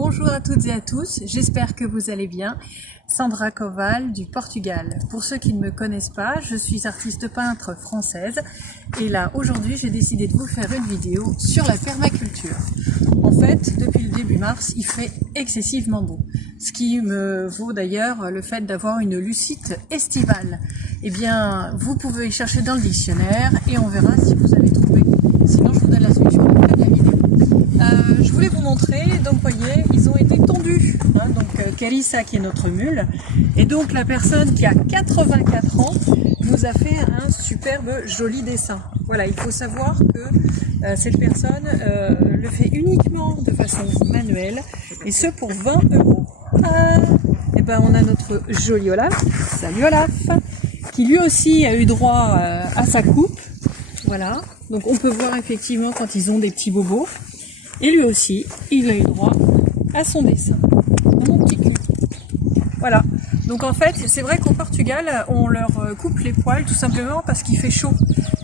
Bonjour à toutes et à tous, j'espère que vous allez bien. Sandra Koval du Portugal. Pour ceux qui ne me connaissent pas, je suis artiste peintre française et là aujourd'hui j'ai décidé de vous faire une vidéo sur la permaculture. En fait, depuis le début mars, il fait excessivement beau, ce qui me vaut d'ailleurs le fait d'avoir une lucite estivale. Eh bien, vous pouvez y chercher dans le dictionnaire et on verra si vous avez trouvé. Sinon, je vous donne la solution à la fin de la vidéo. Je voulais vous montrer, donc vous voyez, ils ont été tondus, hein, donc Carissa qui est notre mule, et donc la personne qui a 84 ans nous a fait un superbe joli dessin. Voilà, il faut savoir que cette personne le fait uniquement de façon manuelle, et ce pour 20 €. Et ben on a notre joli Olaf, salut Olaf, qui lui aussi a eu droit à sa coupe, voilà, donc on peut voir effectivement quand ils ont des petits bobos. Et lui aussi, il a eu droit à son dessin, à mon petit cul. Voilà. Donc en fait, c'est vrai qu'au Portugal, on leur coupe les poils tout simplement parce qu'il fait chaud.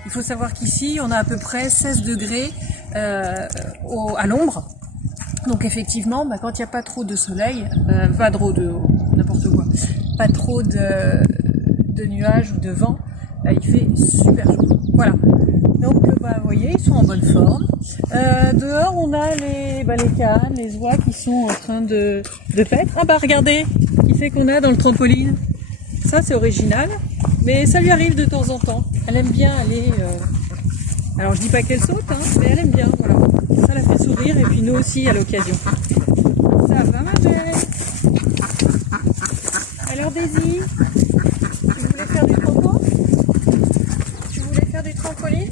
Il faut savoir qu'ici, on a à peu près 16 degrés à l'ombre. Donc effectivement, quand il n'y a pas trop de soleil, pas trop de n'importe quoi, pas trop de nuages ou de vent, il fait super chaud. Voilà. Donc vous voyez, ils sont en bonne forme. Dehors, on a les cannes, les oies qui sont en train de paître. Ah bah regardez, qui c'est qu'on a dans le trampoline. Ça c'est original, mais ça lui arrive de temps en temps. Elle aime bien aller... Alors je dis pas qu'elle saute, hein, mais elle aime bien, voilà. Ça la fait sourire et puis nous aussi à l'occasion. Ça va ma belle? Alors Daisy, tu voulais faire des trampos? Tu voulais faire des trampolines?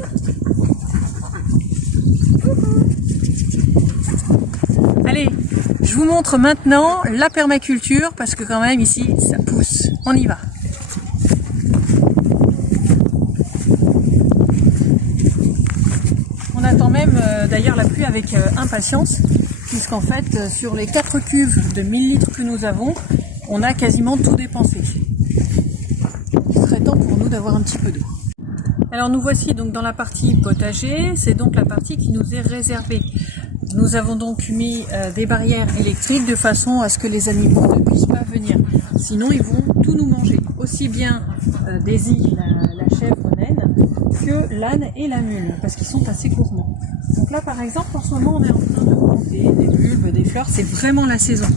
Allez, je vous montre maintenant la permaculture parce que quand même ici ça pousse. On y va. On attend même d'ailleurs la pluie avec impatience puisqu'en fait sur les 4 cuves de 1000 litres que nous avons, on a quasiment tout dépensé. Il serait temps pour nous d'avoir un petit peu d'eau. Alors nous voici donc dans la partie potager, c'est donc la partie qui nous est réservée. Nous avons donc mis des barrières électriques de façon à ce que les animaux ne puissent pas venir. Sinon ils vont tout nous manger. Aussi bien Daisy, la chèvre naine, que l'âne et la mule, parce qu'ils sont assez gourmands. Donc là par exemple en ce moment on est en train de planter des bulbes, des fleurs, c'est vraiment la saison.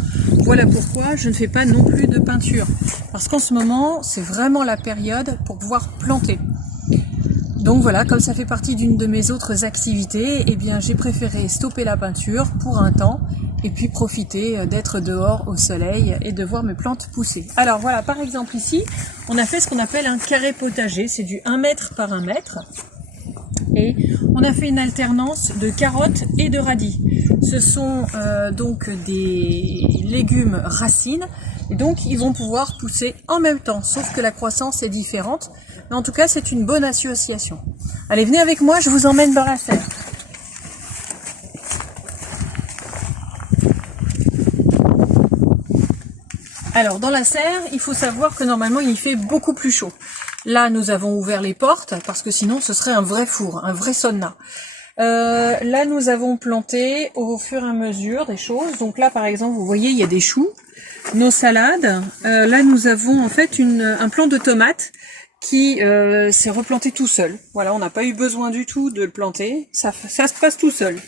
Voilà pourquoi je ne fais pas non plus de peinture. Parce qu'en ce moment c'est vraiment la période pour pouvoir planter. Donc voilà, comme ça fait partie d'une de mes autres activités, eh bien j'ai préféré stopper la peinture pour un temps et puis profiter d'être dehors au soleil et de voir mes plantes pousser. Alors voilà, par exemple ici, on a fait ce qu'on appelle un carré potager, c'est du 1 mètre par 1 mètre. Et on a fait une alternance de carottes et de radis. Ce sont donc des légumes racines, et donc ils vont pouvoir pousser en même temps, sauf que la croissance est différente. Mais en tout cas, c'est une bonne association. Allez, venez avec moi, je vous emmène dans la serre. Alors, dans la serre, il faut savoir que normalement, il fait beaucoup plus chaud. Là, nous avons ouvert les portes, parce que sinon, ce serait un vrai four, un vrai sauna. Là, nous avons planté au fur et à mesure des choses. Donc là, par exemple, vous voyez, il y a des choux, nos salades. Là, nous avons en fait un plant de tomates qui s'est replanté tout seul. Voilà, on n'a pas eu besoin du tout de le planter, ça se passe tout seul.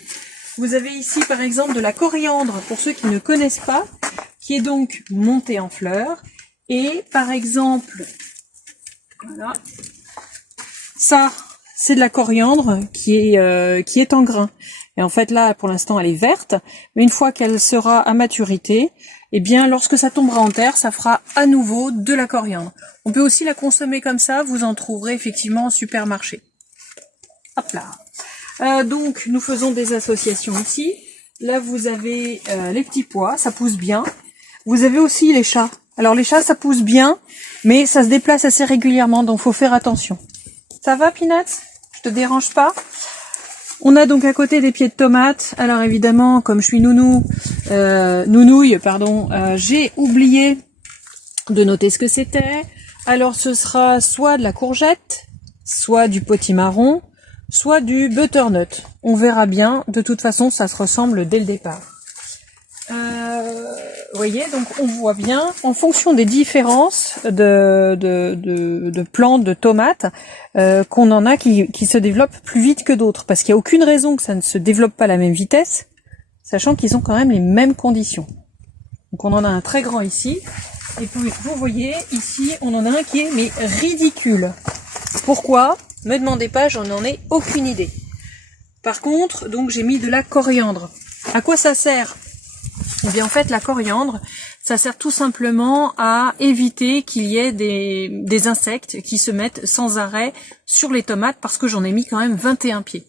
Vous avez ici par exemple de la coriandre, pour ceux qui ne connaissent pas, qui est donc montée en fleurs. Et par exemple, voilà, ça c'est de la coriandre qui est en grain. Et en fait là pour l'instant elle est verte, mais une fois qu'elle sera à maturité, eh bien lorsque ça tombera en terre, ça fera à nouveau de la coriandre. On peut aussi la consommer comme ça, vous en trouverez effectivement en supermarché. Hop là. Donc nous faisons des associations ici. Là vous avez les petits pois, ça pousse bien. Vous avez aussi les chats. Alors les chats ça pousse bien, mais ça se déplace assez régulièrement, donc faut faire attention. Ça va Peanuts? Je te dérange pas? On a donc à côté des pieds de tomates. Alors évidemment, comme je suis nounouille, pardon, j'ai oublié de noter ce que c'était. Alors ce sera soit de la courgette, soit du potimarron, soit du butternut. On verra bien. De toute façon, ça se ressemble dès le départ. Vous voyez, donc on voit bien, en fonction des différences de plantes, de tomates, qu'on en a qui se développent plus vite que d'autres. Parce qu'il n'y a aucune raison que ça ne se développe pas à la même vitesse, sachant qu'ils ont quand même les mêmes conditions. Donc on en a un très grand ici. Et puis vous voyez, ici, on en a un qui est mais ridicule. Pourquoi? Me demandez pas, j'en ai aucune idée. Par contre, donc j'ai mis de la coriandre. À quoi ça sert? Eh bien en fait la coriandre, ça sert tout simplement à éviter qu'il y ait des insectes qui se mettent sans arrêt sur les tomates parce que j'en ai mis quand même 21 pieds.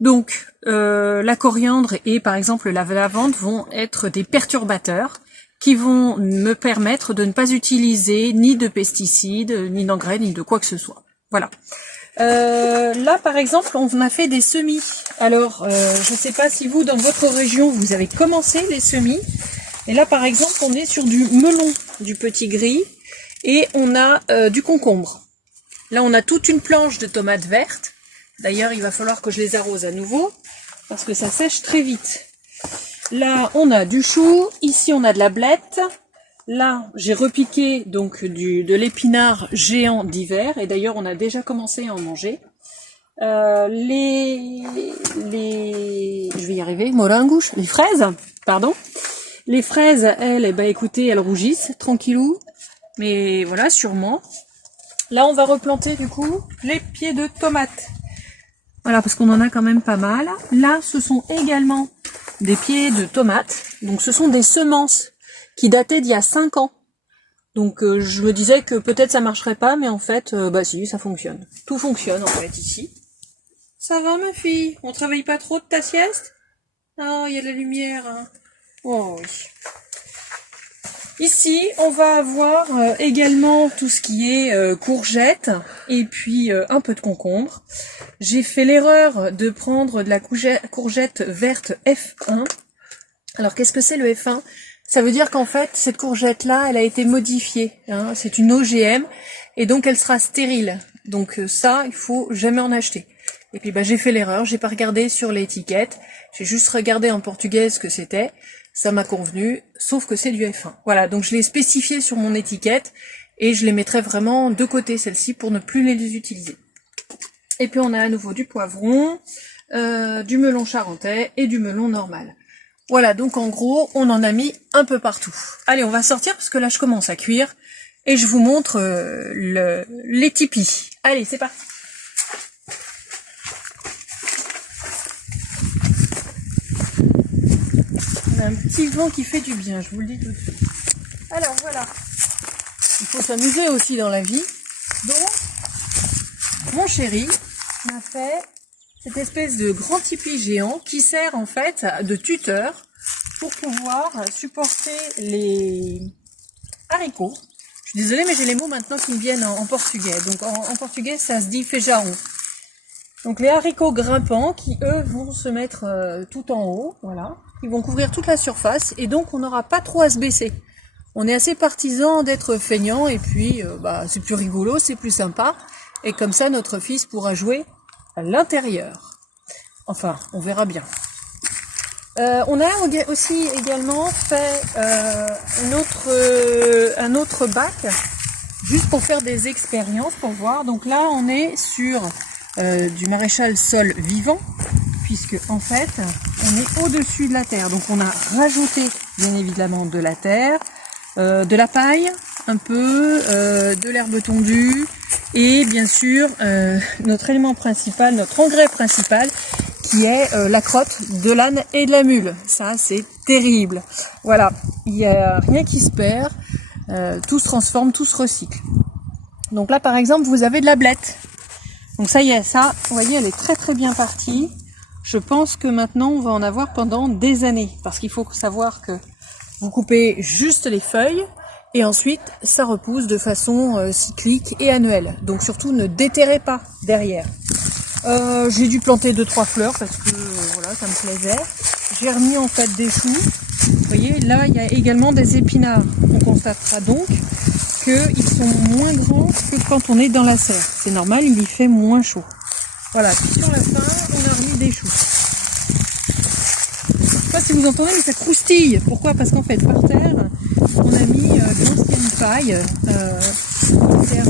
Donc la coriandre et par exemple la lavande vont être des perturbateurs qui vont me permettre de ne pas utiliser ni de pesticides, ni d'engrais, ni de quoi que ce soit. Voilà. Là par exemple on a fait des semis. Alors je ne sais pas si vous dans votre région vous avez commencé les semis, et là par exemple on est sur du melon, du petit gris, et on a du concombre. Là on a toute une planche de tomates vertes. D'ailleurs il va falloir que je les arrose à nouveau parce que ça sèche très vite. Là on a du chou, ici on a de la blette. Là, j'ai repiqué donc de l'épinard géant d'hiver, et d'ailleurs on a déjà commencé à en manger. Je vais y arriver, molingouche, les fraises, pardon. Les fraises, elles, eh ben, écoutez, elles rougissent, tranquillou, mais voilà, sûrement. Là, on va replanter du coup les pieds de tomates. Voilà, parce qu'on en a quand même pas mal. Là, ce sont également des pieds de tomates, donc ce sont des semences qui datait d'il y a 5 ans. Donc je me disais que peut-être ça marcherait pas, mais en fait, bah si, ça fonctionne. Tout fonctionne en fait ici. Ça va ma fille? On travaille pas trop de ta sieste? Oh, il y a de la lumière. Hein. Oh oui. Ici, on va avoir également tout ce qui est courgettes et puis un peu de concombre. J'ai fait l'erreur de prendre de la courgette verte F1. Alors qu'est-ce que c'est le F1? Ça veut dire qu'en fait, cette courgette-là, elle a été modifiée. Hein, c'est une OGM et donc elle sera stérile. Donc ça, il faut jamais en acheter. Et puis bah j'ai fait l'erreur, j'ai pas regardé sur l'étiquette, j'ai juste regardé en portugais ce que c'était. Ça m'a convenu, sauf que c'est du F1. Voilà, donc je l'ai spécifié sur mon étiquette et je les mettrai vraiment de côté celles-ci pour ne plus les utiliser. Et puis on a à nouveau du poivron, du melon charentais et du melon normal. Voilà, donc en gros, on en a mis un peu partout. Allez, on va sortir parce que là, je commence à cuire et je vous montre les tipis. Allez, c'est parti. On a un petit vent qui fait du bien, je vous le dis tout de suite. Alors voilà, il faut s'amuser aussi dans la vie. Donc, mon chéri m'a fait cette espèce de grand tipi géant qui sert en fait de tuteur pour pouvoir supporter les haricots. Je suis désolée mais j'ai les mots maintenant qui me viennent en portugais. Donc en portugais ça se dit feijão. Donc les haricots grimpants qui eux vont se mettre tout en haut, voilà. Ils vont couvrir toute la surface et donc on n'aura pas trop à se baisser. On est assez partisans d'être feignants et puis bah, c'est plus rigolo, c'est plus sympa. Et comme ça notre fils pourra jouer à l'intérieur. Enfin, on verra bien. On a aussi également fait un autre bac, juste pour faire des expériences, pour voir. Donc là, on est sur du maréchal sol vivant, puisque en fait, on est au-dessus de la terre. Donc on a rajouté, bien évidemment, de la terre, de la paille, un peu, de l'herbe tondue, et bien sûr notre élément principal, notre engrais principal qui est la crotte de l'âne et de la mule. Ça c'est terrible. Voilà, il n'y a rien qui se perd, tout se transforme, tout se recycle. Donc là par exemple vous avez de la blette. Donc ça y est, ça, vous voyez, elle est très très bien partie. Je pense que maintenant on va en avoir pendant des années, parce qu'il faut savoir que vous coupez juste les feuilles, et ensuite, ça repousse de façon cyclique et annuelle. Donc surtout, ne déterrez pas derrière. J'ai dû planter 2-3 fleurs parce que voilà, ça me plaisait. J'ai remis en fait des choux. Vous voyez, là, il y a également des épinards. On constatera donc qu'ils sont moins grands que quand on est dans la serre. C'est normal, il y fait moins chaud. Voilà, puis sur la fin, on a remis des choux. Ça, si vous entendez, mais ça croustille. Pourquoi? Parce qu'en fait, par terre, on a mis de l'ancienne paille qui ne sert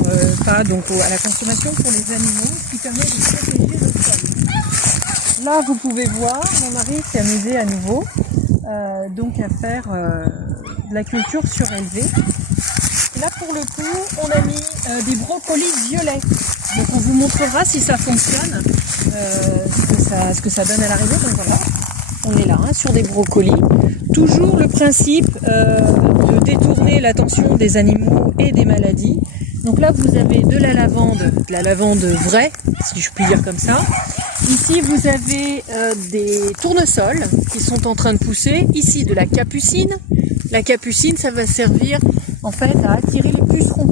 pas donc, à la consommation pour les animaux, ce qui permet de protéger le sol. Là, vous pouvez voir, mon mari s'est amusé à nouveau donc à faire de la culture surélevée. Et là, pour le coup, on a mis des brocolis violets. Donc, on vous montrera si ça fonctionne, ce que ça donne à l'arrivée. Donc voilà, on est là hein, sur des brocolis. Toujours le principe de détourner l'attention des animaux et des maladies. Donc là, vous avez de la lavande vraie, si je puis dire comme ça. Ici, vous avez des tournesols qui sont en train de pousser. Ici, de la capucine. La capucine, ça va servir en fait à attirer les pucerons.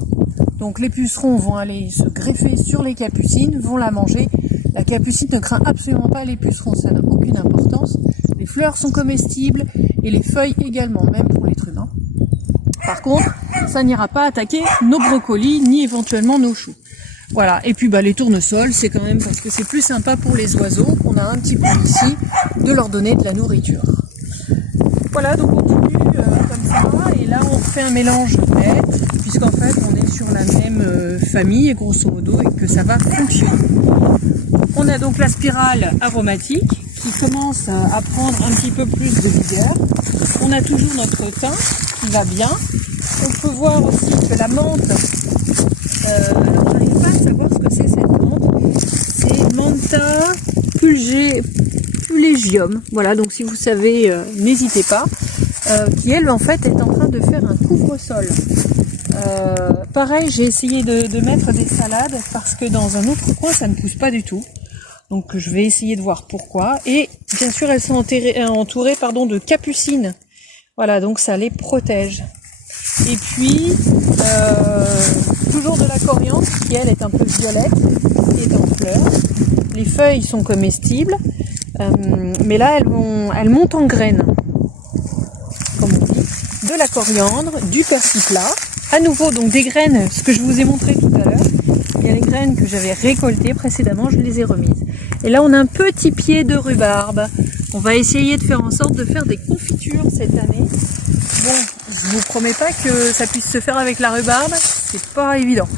Donc les pucerons vont aller se greffer sur les capucines, vont la manger. La capucine ne craint absolument pas les pucerons, ça n'a aucune importance. Les fleurs sont comestibles et les feuilles également, même pour l'être humain. Par contre, ça n'ira pas attaquer nos brocolis ni éventuellement nos choux. Voilà, et puis les tournesols, c'est quand même parce que c'est plus sympa pour les oiseaux qu'on a un petit peu ici de leur donner de la nourriture. Voilà, donc on continue comme ça, et là on fait un mélange net, puisqu'en fait on est sur la même famille, grosso modo, et que ça va fonctionner. On a donc la spirale aromatique qui commence à prendre un petit peu plus de vigueur. On a toujours notre thym qui va bien. On peut voir aussi que la menthe, alors je n'arrive pas à savoir ce que c'est cette menthe, c'est Mentha pulegium. Voilà, donc si vous savez, n'hésitez pas. Qui elle en fait est en train de faire un couvre-sol. Pareil, j'ai essayé de mettre des salades parce que dans un autre coin ça ne pousse pas du tout. Donc je vais essayer de voir pourquoi. Et bien sûr elles sont entourées de capucines. Voilà, donc ça les protège. Et puis toujours de la coriandre qui elle est un peu violette, qui est en fleurs. Les feuilles sont comestibles, mais là elles montent en graines. Comme on dit, de la coriandre, du persil plat, à nouveau donc des graines, ce que je vous ai montré tout à l'heure, il y a les graines que j'avais récoltées précédemment, je les ai remises. Et là on a un petit pied de rhubarbe, on va essayer de faire en sorte de faire des confitures cette année. Bon, je vous promets pas que ça puisse se faire avec la rhubarbe, c'est pas évident.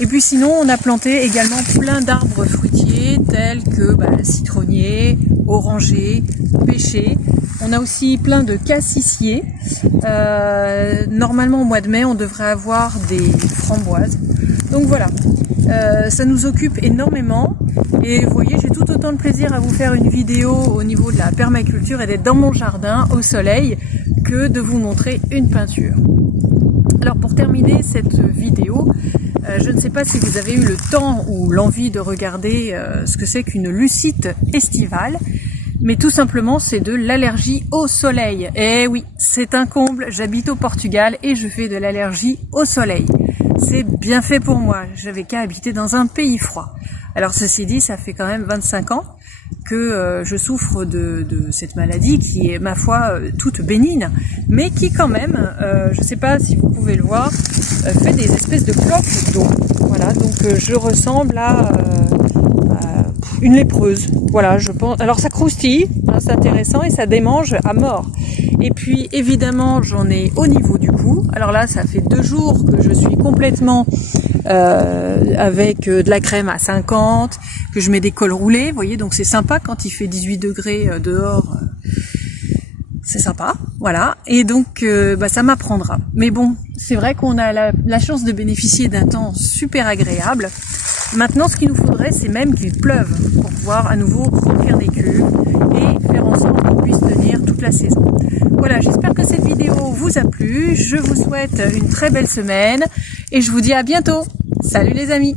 Et puis sinon on a planté également plein d'arbres fruitiers tels que citronnier, oranger, pêcher. On a aussi plein de cassissiers. Normalement au mois de mai on devrait avoir des framboises. Donc voilà, ça nous occupe énormément. Et vous voyez, j'ai tout autant de plaisir à vous faire une vidéo au niveau de la permaculture et d'être dans mon jardin au soleil que de vous montrer une peinture. Alors pour terminer cette vidéo, je ne sais pas si vous avez eu le temps ou l'envie de regarder ce que c'est qu'une lucite estivale, mais tout simplement c'est de l'allergie au soleil. Et oui, c'est un comble, j'habite au Portugal et je fais de l'allergie au soleil. C'est bien fait pour moi, j'avais qu'à habiter dans un pays froid. Alors ceci dit, ça fait quand même 25 ans que je souffre de cette maladie qui est ma foi toute bénigne, mais qui quand même, je ne sais pas si vous pouvez le voir, fait des espèces de cloques d'eau. Voilà, donc je ressemble à une lépreuse. Voilà, je pense. Alors ça croustille, hein, c'est intéressant et ça démange à mort. Et puis évidemment j'en ai au niveau du cou. Alors là ça fait 2 jours que je suis complètement avec de la crème à 50, que je mets des cols roulés, vous voyez, donc c'est sympa quand il fait 18 degrés dehors, c'est sympa, voilà, et donc ça m'apprendra. Mais bon, c'est vrai qu'on a la chance de bénéficier d'un temps super agréable. Maintenant, ce qu'il nous faudrait, c'est même qu'il pleuve pour pouvoir à nouveau remplir des cuves et faire en sorte qu'on puisse tenir toute la saison. Voilà, j'espère que cette vidéo vous a plu. Je vous souhaite une très belle semaine et je vous dis à bientôt. Salut les amis!